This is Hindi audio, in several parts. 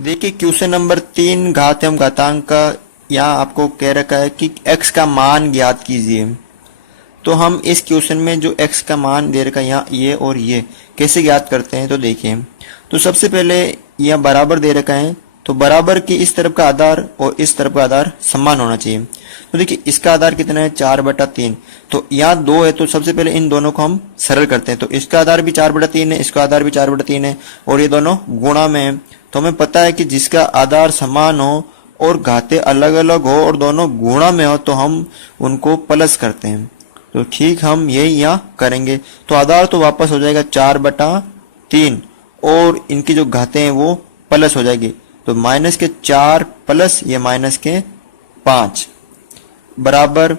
देखिए क्वेश्चन नंबर 3 घात एवं घातांक का यहाँ आपको कह रखा है कि x का मान ज्ञात कीजिए। तो हम इस क्वेश्चन में जो x का मान दे रखा है यहाँ ये और ये कैसे ज्ञात करते हैं, तो देखिए। तो सबसे पहले यहाँ बराबर दे रखा है, तो बराबर की इस तरफ का आधार और इस तरफ का आधार समान होना चाहिए। तो देखिए इसका आधार कितना है 4/3, तो यहाँ 2 है, तो सबसे पहले इन दोनों को हम सरल करते हैं। तो इसका आधार भी 4/3 है, इसका आधार भी 4/3 है और ये दोनों गुणा में है। तो हमें पता है कि जिसका आधार समान हो और घाते अलग अलग हो और दोनों गुणा में हो तो हम उनको प्लस करते हैं। तो ठीक हम यही यहाँ करेंगे। तो आधार तो वापस हो जाएगा 4/3 और इनकी जो घाते हैं वो प्लस हो जाएगी। तो -4 प्लस ये -5 बराबर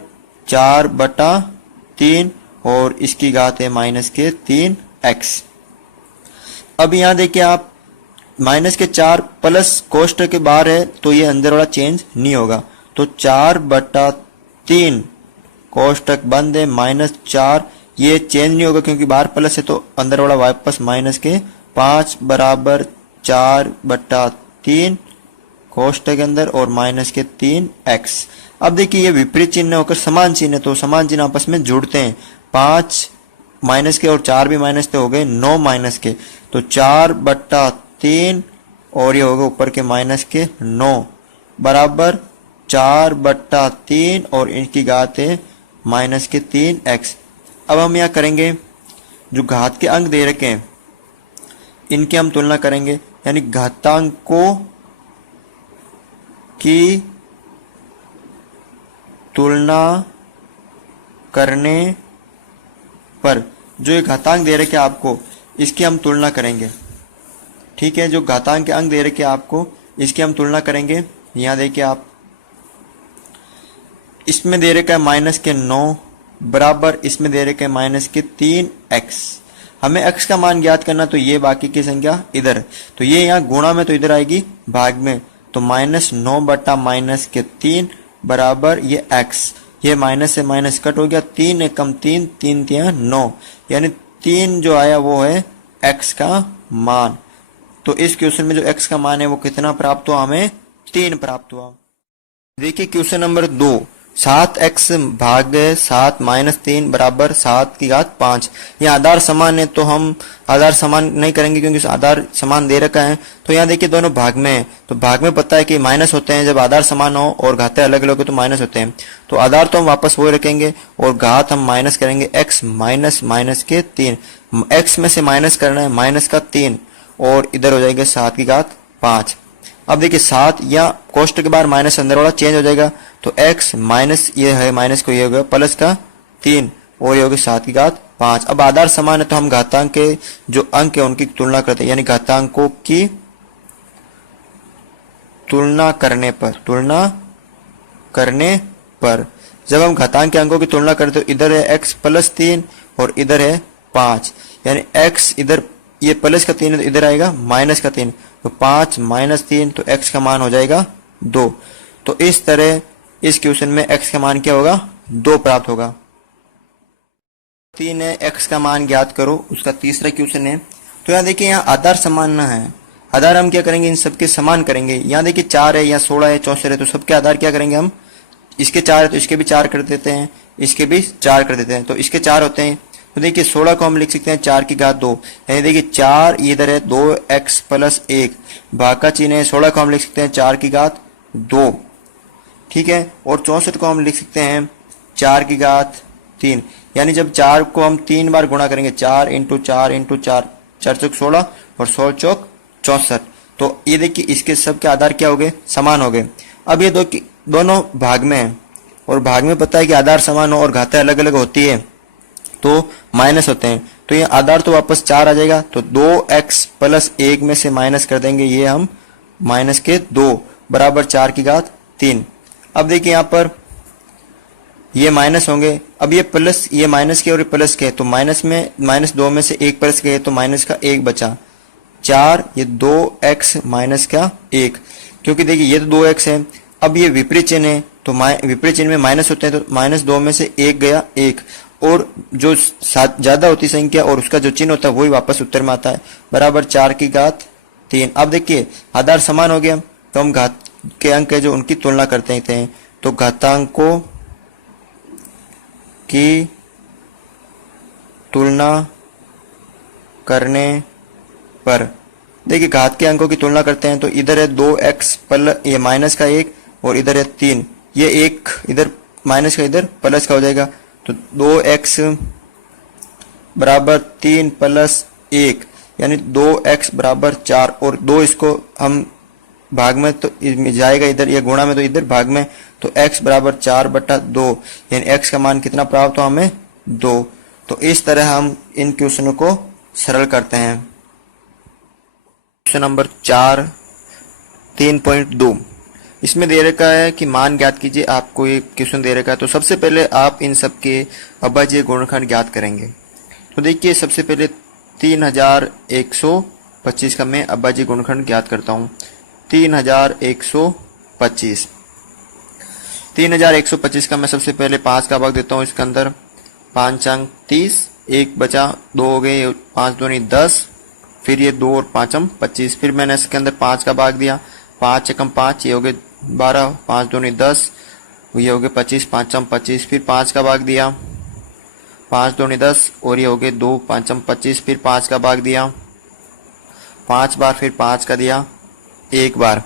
4/3 और इसकी घात है -3x। अब यहाँ देखिए आप -4 प्लस कोष्ठक के बाहर है तो ये अंदर वाला चेंज नहीं होगा। तो 4/3 कोष्ठक बंद है, -4 ये चेंज नहीं होगा क्योंकि बाहर प्लस है, तो अंदर वाला वापस -5 बराबर 4/3 कोष्ठक के अंदर और -3x। अब देखिए ये विपरीत चिन्ह होकर समान चिन्ह है, तो समान चिन्ह आपस में जुड़ते हैं। 5 माइनस के और 4 भी माइनस के हो गए 9 माइनस के, तो 4/3 और ये होगा ऊपर के -9 बराबर 4/3 और इनकी घात है -3x। अब हम यहाँ करेंगे जो घात के अंक दे रखे हैं इनकी हम तुलना करेंगे, यानी घातांकों की तुलना करने पर जो ये घातांक दे रखे आपको इसकी हम तुलना करेंगे। ठीक है, जो घातांक के अंक दे रखे आपको इसकी हम तुलना करेंगे। यहाँ देखिए आप इसमें दे रखा है -9 बराबर इसमें दे रखा है -3x। हमें x का मान ज्ञात करना, तो ये बाकी की संख्या इधर, तो ये यहाँ गुणा में तो इधर आएगी भाग में, तो -9/-3 बराबर ये x। ये माइनस से माइनस कट हो गया, 3 एक कम 3, 3 3 9, यानी 3 जो आया वो है x का मान। तो इस क्वेश्चन में जो x का मान है वो कितना प्राप्त हुआ, हमें 3 प्राप्त हुआ। देखिए क्वेश्चन नंबर 2, 7x भाग 7 -3 बराबर 7 की घात 5। ये आधार समान है तो हम आधार समान नहीं करेंगे क्योंकि आधार समान दे रखा है। तो यहाँ देखिए दोनों भाग में है, तो भाग में पता है कि माइनस होते हैं जब आधार समान हो और घाते अलग अलग हो तो माइनस होते हैं। तो आधार तो हम वापस वही रखेंगे और घात हम माइनस करेंगे, x -3। x में से माइनस करना है -3 और इधर हो जाएगा 7 की घात 5। अब देखिए 7 या कोष्ठक के बाहर माइनस अंदर वाला चेंज हो जाएगा, तो x माइनस ये है माइनस को ये हो गया प्लस का 3 और ये हो गया 7 की घात 5। अब आधार समान है तो हम घातांक के जो अंक है उनकी तुलना करते हैं, यानी घातांकों की तुलना करने पर जब हम घातांक के अंकों की तुलना करते हैं तो इधर है x +3 और इधर है 5, यानी x इधर ये प्लस का 3 इधर आएगा माइनस का 3, तो 5 -3 तो x का मान हो जाएगा 2। तो इस तरह इस क्वेश्चन में x का मान क्या होगा, 2 प्राप्त होगा। 3 है x का मान ज्ञात करो, उसका तीसरा क्वेश्चन है। तो यहाँ देखिए यहाँ आधार समान ना है, आधार हम क्या करेंगे इन सबके समान करेंगे। यहाँ देखिए 4 है, यहाँ 16 है, 64 है, तो सबके आधार क्या करेंगे हम, इसके 4 है तो इसके भी 4 कर देते हैं, इसके भी 4 कर देते हैं, तो इसके 4 होते हैं। तो देखिए 16 को हम लिख सकते हैं 4 की घात 2, यानी देखिए 4 इधर है 2x + 1 भाग का चिन्ह है। 16 को हम लिख सकते हैं 4 की घात 2, ठीक है। और 64 को हम लिख सकते हैं 4 की घात 3, यानी जब 4 को हम 3 बार गुणा करेंगे 4 × 4 × 4, 4 चौक 16 और 16 चौक 64, तो ये देखिए इसके सबके आधार क्या हो गए, समान हो गए। अब ये दोनों भाग में है और भाग में पता है कि आधार समान हो और घातें अलग अलग होती है तो माइनस होते हैं, तो ये आधार तो वापस 4 आ जाएगा, तो 2x + 1 में से माइनस कर देंगे ये हम -2 बराबर 4 की घात 3। अब देखिए यहाँ पर ये माइनस होंगे, अब ये प्लस ये माइनस के और ये प्लस के, तो माइनस में -2 में से 1 प्लस के तो माइनस का 1 बचा, 4 ये 2x -1, क्योंकि देखिए ये तो 2x है। अब ये विपरीत चिन्ह है तो विपरीत चिन्ह में माइनस होते हैं, तो -2 में से 1 गया 1, और जो ज्यादा होती संख्या और उसका जो चिन्ह होता है वही वापस उत्तर में आता है, बराबर 4 की घात 3। अब देखिए आधार समान हो गया तो हम घात के अंक है जो उनकी तुलना करते हैं। तो घातांकों की तुलना करने पर देखिए घात के अंकों की तुलना करते हैं तो इधर है 2x प्लस ये माइनस का 1 और इधर है 3, ये 1 इधर माइनस का इधर प्लस का हो जाएगा। तो 2x बराबर 3 प्लस 1 यानी 2x बराबर 4 और 2 इसको हम भाग में तो इसमें जाएगा इधर, ये गुणा में तो इधर भाग में, तो x बराबर 4/2 यानी x का मान कितना प्राप्त हो हमें 2। तो इस तरह हम इन क्वेश्चनों को सरल करते हैं। क्वेश्चन नंबर 4 3.2 इसमें दे रखा है कि मान ज्ञात कीजिए। आपको ये क्वेश्चन दे रखा है तो सबसे पहले आप इन सब के अभाज्य गुणनखंड ज्ञात करेंगे। तो देखिए सबसे पहले 3125 का मैं अभाज्य गुणनखंड ज्ञात करता हूँ। 3125 का मैं सबसे पहले 5 का भाग देता हूँ। इसके अंदर 5 अंक 30, 1 बचा, 2 हो गए, 5 दूनी 10, फिर ये 2 और 5 25, फिर मैंने इसके अंदर 5 का भाग दिया। 5 एकम 5 ये हो गए 12, 5 दूनी 10, ये हो गए 25, 5 25, फिर 5 का भाग दिया, 5 दूनी 10 और ये हो गए 2, 5 25, फिर 5 का भाग दिया 5 बार, फिर 5 का दिया 1 बार,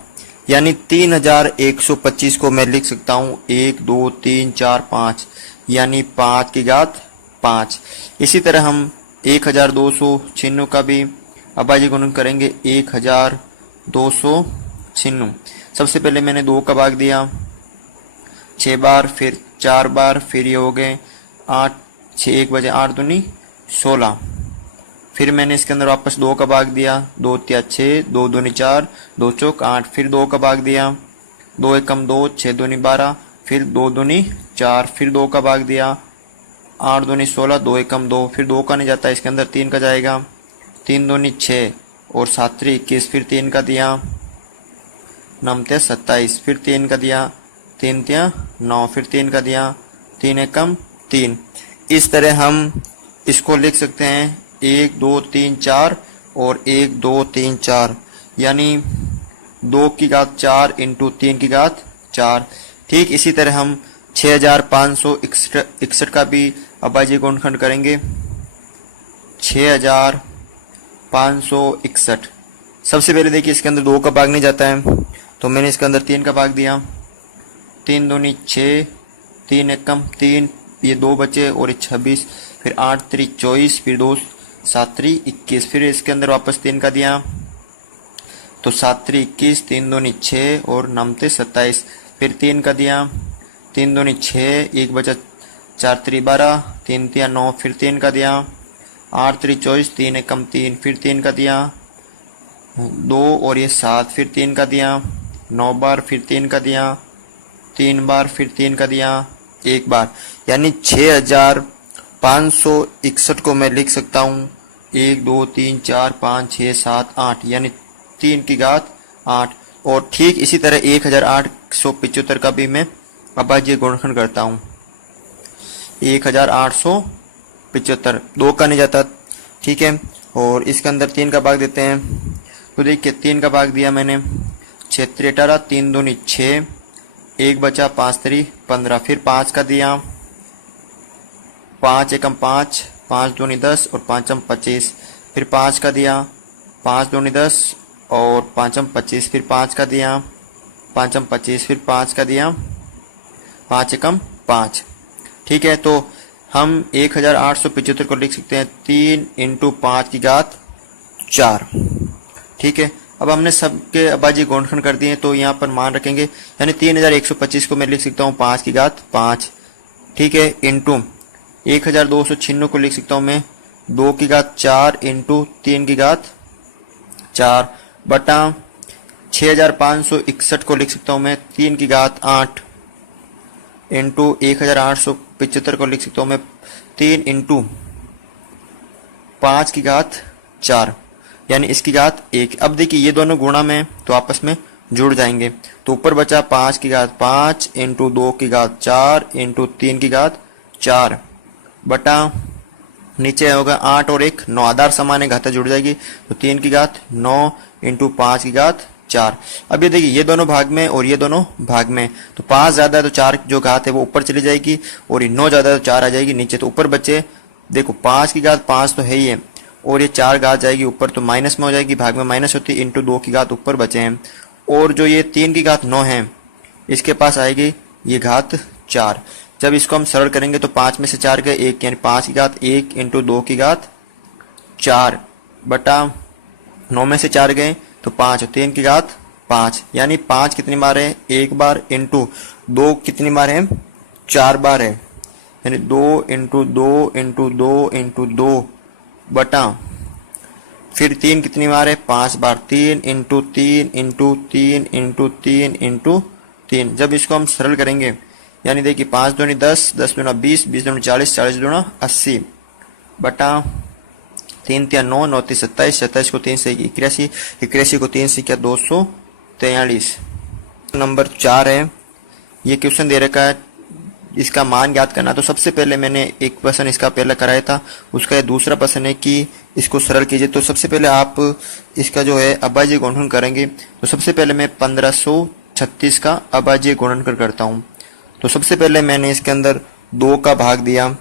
यानी 3125 को मैं लिख सकता हूँ 1 2 3 4 5 यानी 5 की घात 5। इसी तरह हम 1296 का भी अभाज्य गुणन करेंगे। 1296 सबसे पहले मैंने 2 का भाग दिया 6 बार, फिर 4 बार, फिर ये हो गए 8, 6 1 बजे 8 दूनी 16, फिर मैंने इसके अंदर वापस 2 का भाग दिया, 2 तिया 6, 2 दूनी 4, 2 चौक 8, फिर 2 का भाग दिया, 2 एकम 2, 6 दूनी 12, फिर 2 दूनी 4, फिर 2 का भाग दिया, 8 दूनी 16, 2 एकम 2, फिर 2 का नहीं जाता, इसके अंदर 3 का जाएगा, 3 दूनी 6 और 7 3 21, फिर 3 का दिया, 9 तिया 27, फिर 3 का दिया, 3 तिया 9, फिर 3 का दिया, 3 एकम 3। इस तरह हम इसको लिख सकते हैं 1 2 3 4 और 1 2 3 4 यानी 2 की घात 4 इंटू 3 की घात 4। ठीक इसी तरह हम 6561 का भी अभाज्य गुणनखंड करेंगे। 6561 सबसे पहले देखिए इसके अंदर 2 का भाग नहीं जाता है तो मैंने इसके अंदर 3 का भाग दिया, 3 दूनी 6, 3 एकम 3, ये 2 बचे और 26, फिर 8 3 24, फिर 2 7 3 21, फिर इसके अंदर वापस 3 का दिया तो 7 3 21, 3 दूनी 6 और 9 27, फिर 3 का दिया, 3 दूनी 6, 1 बचा, 4 3 12, 3 तिया 9, फिर 3 का दिया, 8 3 24, 3 एकम 3, फिर 3 का दिया 2 और ये 7, फिर 3 का दिया 9 बार, फिर 3 का दिया 3 बार, फिर 3 का दिया 1 बार, यानी 6561 को मैं लिख सकता हूँ 1 2 3 4 5 6 7 8 यानी 3 की घात 8। और ठीक इसी तरह 1875 का भी मैं अभाज्य गुणनखंड करता हूँ। 1875 2 का नहीं जाता, ठीक है, और इसके अंदर 3 का भाग देते हैं। तो देखिए 3 का भाग दिया मैंने 6 3 18, 3 दूनी 6, 1 बचा, 5 3 15, फिर 5 का दिया, 5 एकम 5, 5 दूनी 10 और 5 25, फिर 5 का दिया, 5 दूनी 10 और 5 25, फिर 5 का दिया, 5 25, फिर 5 का दिया, 5 एकम 5। ठीक है, तो हम 1875 को लिख सकते हैं 3 इंटू 5 की घात 4। ठीक है, अब हमने सबके अभाज्य गुणनखंड कर दिए तो यहाँ पर मान रखेंगे, यानी 3125 को मैं लिख सकता हूँ 5 की घात 5। ठीक है, इंटू 1296 को लिख सकता हूँ मैं 2 की घात 4 इंटू 3 की घात 4 बटा 6561 को लिख सकता हूँ मैं 3 की घात 8 इंटू 1875 को लिख सकता हूँ मैं 3 इंटू 5 की घात 4 यानी इसकी घात 1। अब देखिए ये दोनों गुणा में तो आपस में जुड़ जाएंगे, तो ऊपर बचा 5 की घात 5 इंटू 2 की घात 4 इंटू 3 की घात 4 बटा नीचे होगा 8 और 1 9, आधार समान है, घाता जुड़ जाएगी, तो 3 की घात 9 इंटू 5 की घात 4। अब ये देखिए ये दोनों भाग में और ये दोनों भाग में, तो 5 ज्यादा है तो 4 जो घात है वो ऊपर चली जाएगी, और ये 9 ज्यादा है तो 4 आ जाएगी नीचे, तो ऊपर बचे देखो 5 की घात 5 तो है ही है, और ये 4 घात जाएगी ऊपर तो माइनस में हो जाएगी, भाग में माइनस होती है, इंटू 2 की घात ऊपर बचे हैं, और जो ये 3 की घात 9 है इसके पास आएगी ये घात 4। जब इसको हम सरल करेंगे तो 5 में से 4 गए 1, यानी 5 की घात 1 इंटू 2 की घात 4 बटा 9 में से 4 गए तो 5, और 3 की घात 5, यानी 5 कितनी बार है 1 बार, इंटू 2 कितनी बार है 4 बार है, यानी 2 इंटू 2 इंटू 2 इंटू 2 बटा फिर 3 कितनी बार है 5 बार, 3 इंटू 3 इंटू 3 इंटू 3 इंटू 3। जब इसको हम सरल करेंगे यानी देखिए 5 दूनी 10, 10 दूना 20, 20 दूना 40, 40 दूना 80 बटा 3 तिया 9, 9 तीस 27, 27 को 3 से 81, 81 को 3 से क्या 243। नंबर 4 है, ये क्वेश्चन दे रखा है इसका मान ज्ञात करना। तो सबसे पहले मैंने एक प्रश्न इसका पहला कराया था, उसका दूसरा प्रश्न है कि इसको सरल कीजिए। तो सबसे पहले आप इसका जो है अभाज्य गुणनखंड करेंगे। तो सबसे पहले मैं 1536 का अभाज्य गुणनखंड करता हूँ। तो सबसे पहले मैंने इसके अंदर 2 का भाग दिया,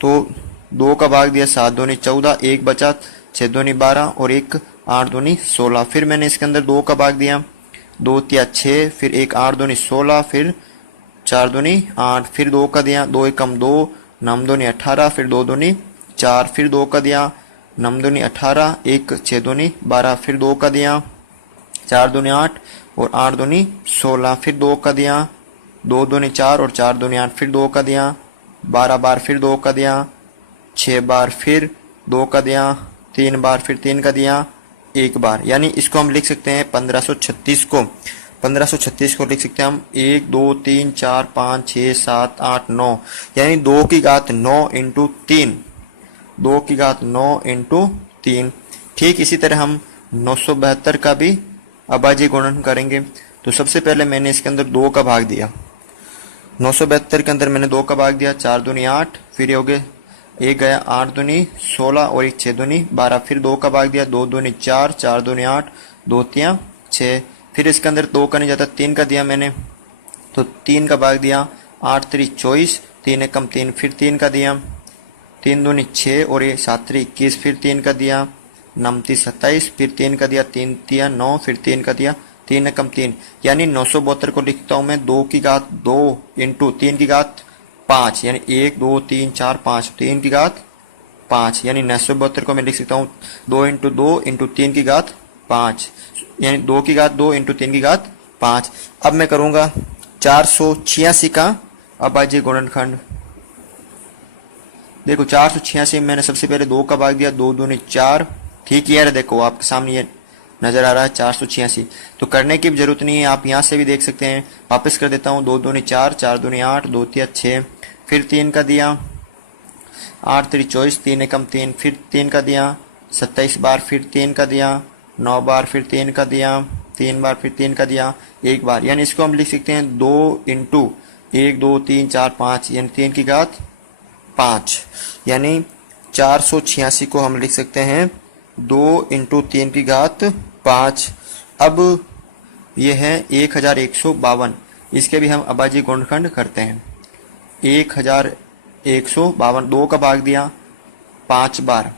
तो 2 का भाग दिया 7 दूनी 14, 1 बचा 6 दूनी 12 और 1 8 दूनी 16। फिर मैंने इसके अंदर 2 का भाग दिया, 2 तिया 6, फिर 1 8 दूनी 16, फिर 4 दूनी 8, फिर 2 का दिया, 2 एकम 2, 9 दूनी 18, फिर 2 दूनी 4, फिर 2 का दिया, 9 दूनी 18, 1 6 दूनी 12, फिर 2 का दिया, 4 दूनी 8 और 8 दूनी 16, फिर 2 का दिया, 2 दूनी 4 और 4 दूनी 8, फिर 2 का दिया, 12 बार फिर 2 का दिया, 6 बार फिर 2 का दिया, 3 बार फिर 3 का दिया, 1 बार। यानी इसको हम लिख सकते हैं 1536 को लिख सकते हैं हम 1 2 3 4 5 6 7 8 9, यानी 2 की घात 9 इंटू 3, 2 की घात 9 इंटू 3। ठीक इसी तरह हम 972 का भी अभाज्य गुणन करेंगे। तो सबसे पहले मैंने इसके अंदर 2 का भाग दिया, 972 के अंदर मैंने 2 का भाग दिया, 4 दूनी 8, फिर ये हो गए 1 गया 8 दूनी 16 और 1 6 दूनी 12, फिर 2 का भाग दिया, 2 दूनी 4, 4 दूनी 8, 2 तिया 6, फिर इसके अंदर 2 का नहीं जाता 3 का दिया मैंने, तो 3 का भाग दिया, 8 3 24, 3 एकम 3, फिर 3 का दिया, 3 दूनी 6 और ये 7 3 21, फिर 3 का दिया, 9 3 27, फिर 3 का दिया, 3 तिया 9, फिर 3 का दिया, 3 एकम 3, यानी 972 को लिखता हूं मैं 2 की घात 2 इंटू 3 की घात 5, यानी 1 2 3 4 5, 3 की घात 5, यानी 972 को मैं लिख सकता हूँ 2 इंटू 2 इंटू 3 की घात 5, यानी 2 की घात 2 इंटू 3 की घात 5। अब मैं करूंगा 486 का अभाज्य गुणनखंड। देखो 486 मैंने सबसे पहले 2 का भाग दिया, 2 दूनी 4, ठीक है, देखो आपके सामने ये नजर आ रहा है 486। तो करने की भी जरूरत नहीं है, आप यहाँ से भी देख सकते हैं। वापस कर देता हूँ, 2 दूनी 4, 4 दूनी 8, 2 तिया 6, फिर 3 का दिया, 8 3 24, 3 एकम 3, फिर 3 का दिया, 27 बार फिर 3 का दिया, 9 बार फिर 3 का दिया, 3 बार फिर 3 का दिया, 1 बार। यानी इसको हम लिख सकते हैं 2 इंटू 1 2 3 4 5, यानी 3 की घात 5, यानी 486 को हम लिख सकते हैं 2 इंटू 3 की घात 5। अब ये है 1152, इसके भी हम अभाज्य गुणनखंड करते हैं। 1152, 2 का भाग दिया 5 बार,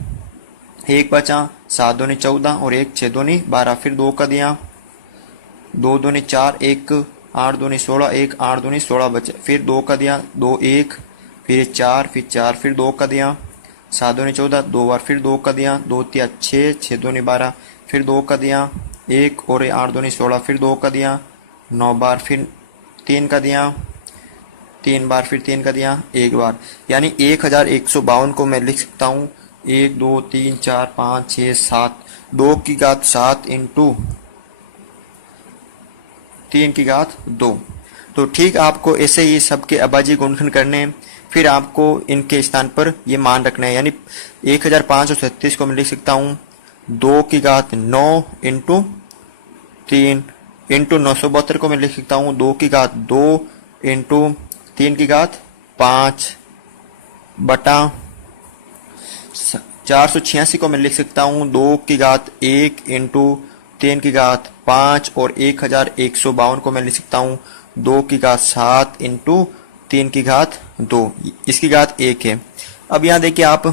1 बचा, 7 दूनी 14 और 1 6 दूनी 12, फिर 2 का दिया, 2 दूनी 4, 1 8 दूनी 16, 1 8 दूनी 16 बचे, फिर 2 का दिया, 2 1, फिर 4, फिर 4, फिर 2 का दिया, 7 दूनी 14, 2 बार फिर 2 का दिया, 2 तिया 6, 6 दूनी 12, फिर 2 का दिया, 1 और 8 दूनी 16, फिर 2 का दिया, 9 बार फिर 3 का दिया, 3 बार फिर 3 का दिया, 1 बार। यानी 1152 को मैं लिख सकता हूँ 1 2 3 4 5 6 7, 2 की घात 7 इंटू 3 की घात 2। तो ठीक आपको ऐसे ही सबके अभाज्य गुणनखंड करने हैं, फिर आपको इनके स्थान पर ये मान रखना है। यानी 1536 को मैं लिख सकता हूँ 2 की घात 9 इंटू 3 इंटू 972 को मैं लिख सकता हूँ 2 की घात 2 इंटू 3 की घात 5 बटा 486 को मैं लिख सकता हूँ 2 की घात 1 इंटू 3 की घात 5 और 1152 को मैं लिख सकता हूँ 2 की घात 7 इंटू 3 की घात 2, इसकी घात 1 है। अब यहाँ देखिए आप,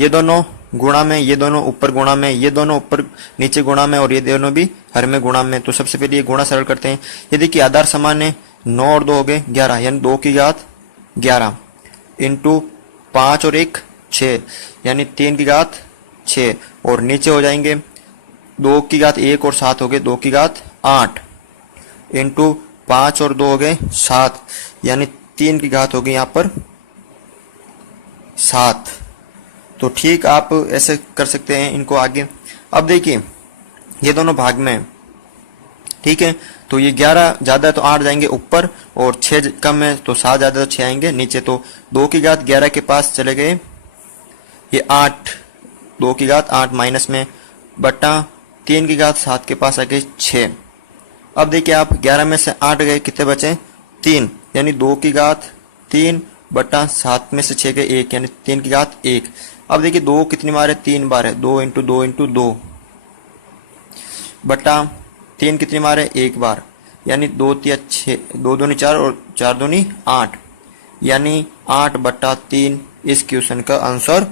ये दोनों गुणा में, ये दोनों ऊपर गुणा में, ये दोनों ऊपर नीचे गुणा में और ये दोनों भी हर में गुणा में। तो सबसे पहले ये गुणा सरल करते हैं। ये देखिए आधार समान है, 9 और 2 हो गए 11, यानी 2 की घात 11 इंटू 5 और 1 6, यानी 3 की घात 6, और नीचे हो जाएंगे 2 की घात 1 और 7 हो गए 2 की घात 8 इंटू 5 और 2 हो गए 7, यानी 3 की घात हो गई यहाँ पर 7। तो ठीक आप ऐसे कर सकते हैं इनको आगे। अब देखिए ये दोनों भाग में है, ठीक है, तो ये 11 ज्यादा है तो 8 जाएंगे ऊपर, और 6 कम है तो 7 ज्यादा तो 6 आएंगे नीचे। तो 2 की घात 11 के पास चले गए ये 8, 2 की घात 8 माइनस में बटा 3 की घात 7 के पास आ गए 6। अब देखिए आप 11 में से 8 गए, कितने बचे 3, यानी 2 की घात 3 बटा 7 में से 6 गए 1, यानी 3 की घात 1। अब देखिए 2 कितनी बार है, 3 बार है, 2 इंटू 2 इंटू 2 बटा 3 कितनी बार है, 1 बार, यानी 2 तिया 6, 2 दूनी 4 और 4 दूनी 8, यानी 8 बटा 3 इस क्वेश्चन का आंसर